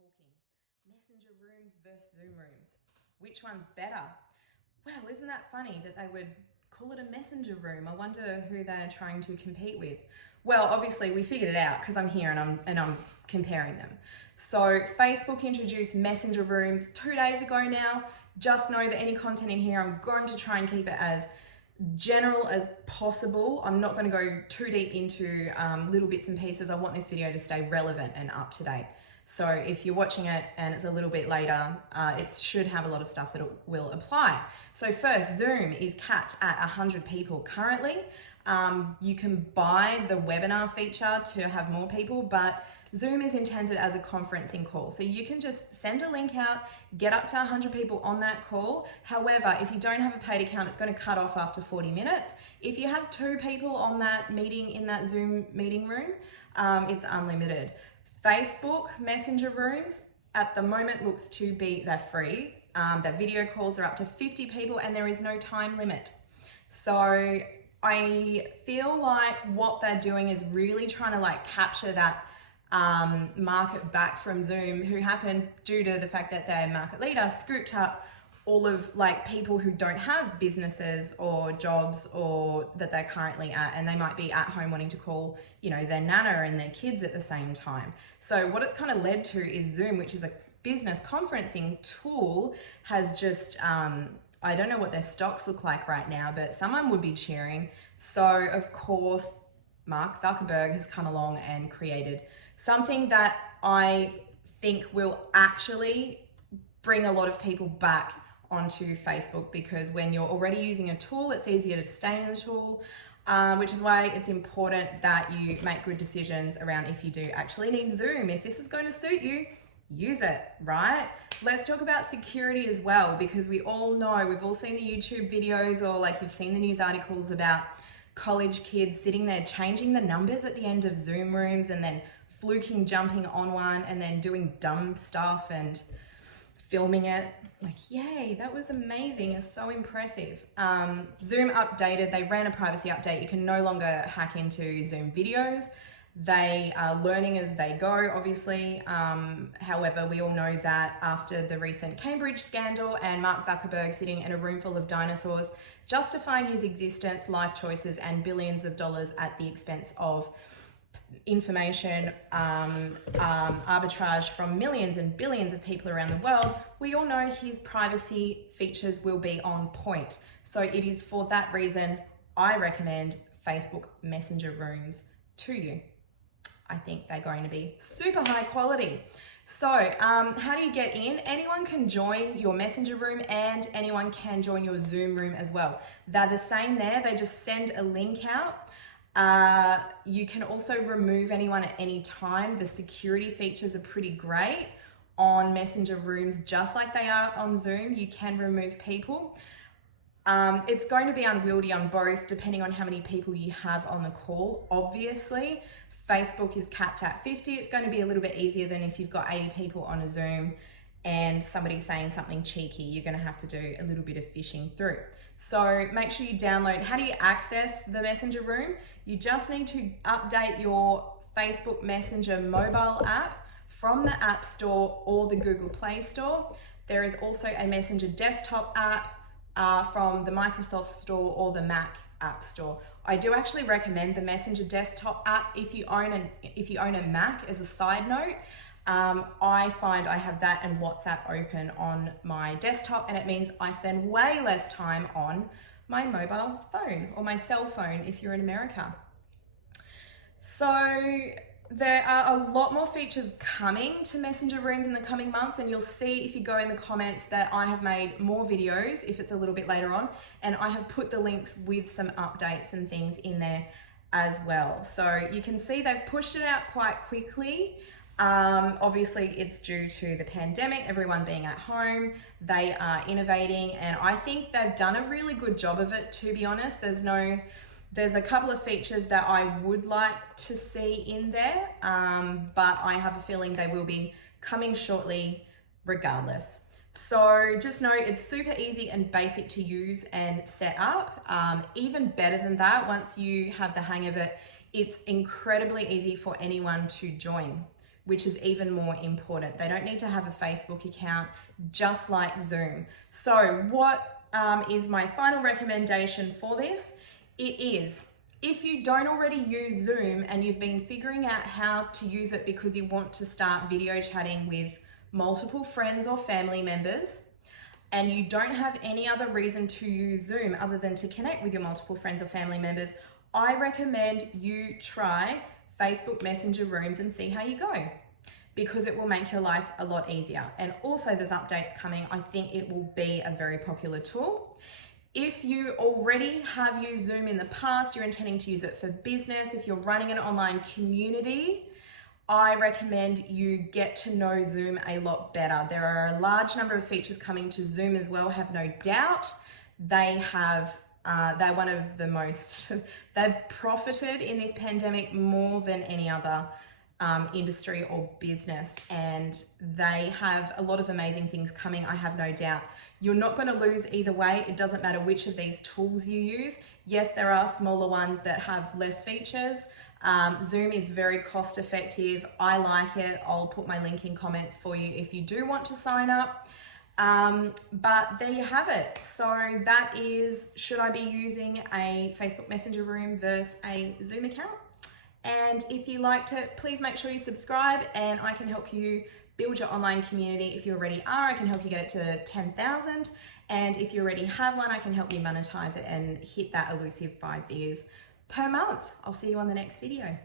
talking. Messenger rooms versus Zoom rooms. Which one's better? Well, isn't that funny that they would call it a messenger room? I wonder who they're trying to compete with. Well, obviously we figured it out because I'm here and I'm comparing them. So Facebook introduced messenger rooms 2 days ago now. Just know that any content in here, I'm going to try and keep it as general as possible. I'm not going to go too deep into little bits and pieces. I want this video to stay relevant and up to date. So if you're watching it and it's a little bit later, it should have a lot of stuff that will apply. So first, Zoom is capped at 100 people currently. You can buy the webinar feature to have more people, but Zoom is intended as a conferencing call. So you can just send a link out, get up to 100 people on that call. However, if you don't have a paid account, it's going to cut off after 40 minutes. If you have 2 people on that meeting in that Zoom meeting room, it's unlimited. Facebook Messenger rooms at the moment looks to be, they're free. Their video calls are up to 50 people and there is no time limit. So I feel like what they're doing is really trying to capture that market back from Zoom, who happened, due to the fact that their market leader scooped up all of people who don't have businesses or jobs or that they're currently at, and they might be at home wanting to call, their nana and their kids at the same time. So what it's kind of led to is Zoom, which is a business conferencing tool, has just, I don't know what their stocks look like right now, but someone would be cheering. So of course, Mark Zuckerberg has come along and created something that I think will actually bring a lot of people back onto Facebook, because when you're already using a tool, it's easier to stay in the tool, which is why it's important that you make good decisions around if you do actually need Zoom. If this is going to suit you, use it, right? Let's talk about security as well, because we all know, we've all seen the YouTube videos, or you've seen the news articles about college kids sitting there changing the numbers at the end of Zoom rooms and then fluking jumping on one and then doing dumb stuff and filming it. Yay, that was amazing. It's so impressive. Zoom updated, they ran a privacy update. You can no longer hack into Zoom videos. They are learning as they go, obviously. However, we all know that after the recent Cambridge scandal and Mark Zuckerberg sitting in a room full of dinosaurs, justifying his existence, life choices, and billions of dollars at the expense of information arbitrage from millions and billions of people around the world, we all know his privacy features will be on point. So it is for that reason I recommend Facebook Messenger rooms to you. I think they're going to be super high quality. So how do you get in? Anyone can join your Messenger room and anyone can join your Zoom room as well. They're the same there. They just send a link out. You can also remove anyone at any time. The security features are pretty great on Messenger rooms, just like they are on Zoom. You can remove people. It's going to be unwieldy on both, depending on how many people you have on the call. Obviously, Facebook is capped at 50. It's going to be a little bit easier than if you've got 80 people on a Zoom and somebody's saying something cheeky. You're going to have to do a little bit of fishing through. So make sure you download. How do you access the Messenger room? You just need to update your Facebook Messenger mobile app from the App Store or the Google Play Store. There is also a Messenger desktop app from the Microsoft Store or the Mac App Store. I do actually recommend the Messenger desktop app if you own a Mac. As a side note, I find I have that and WhatsApp open on my desktop, and it means I spend way less time on my mobile phone or my cell phone if you're in America. So there are a lot more features coming to Messenger rooms in the coming months, and you'll see if you go in the comments that I have made more videos if it's a little bit later on, and I have put the links with some updates and things in there as well. So you can see they've pushed it out quite quickly. Obviously it's due to the pandemic, everyone being at home. They are innovating, and I think they've done a really good job of it, to be honest. There's a couple of features that I would like to see in there, but I have a feeling they will be coming shortly regardless. So just know it's super easy and basic to use and set up. Even better than that, once you have the hang of it, it's incredibly easy for anyone to join, which is even more important. They don't need to have a Facebook account, just like Zoom. So what is my final recommendation for this? It is, if you don't already use Zoom and you've been figuring out how to use it because you want to start video chatting with multiple friends or family members, and you don't have any other reason to use Zoom other than to connect with your multiple friends or family members, I recommend you try Facebook Messenger Rooms and see how you go, because it will make your life a lot easier. And also there's updates coming. I think it will be a very popular tool. If you already have used Zoom in the past, you're intending to use it for business, if you're running an online community, I recommend you get to know Zoom a lot better. There are a large number of features coming to Zoom as well, have no doubt. They're one of the most, they've profited in this pandemic more than any other industry or business, and they have a lot of amazing things coming, I have no doubt. You're not going to lose either way. It doesn't matter which of these tools you use. Yes, there are smaller ones that have less features. Zoom is very cost effective. I like it. I'll put my link in comments for you if you do want to sign up. But there you have it. So that is, should I be using a Facebook Messenger room versus a Zoom account? And if you liked it, please make sure you subscribe, and I can help you build your online community. If you already are, I can help you get it to 10,000. And if you already have one, I can help you monetize it and hit that elusive 5 figures per month. I'll see you on the next video.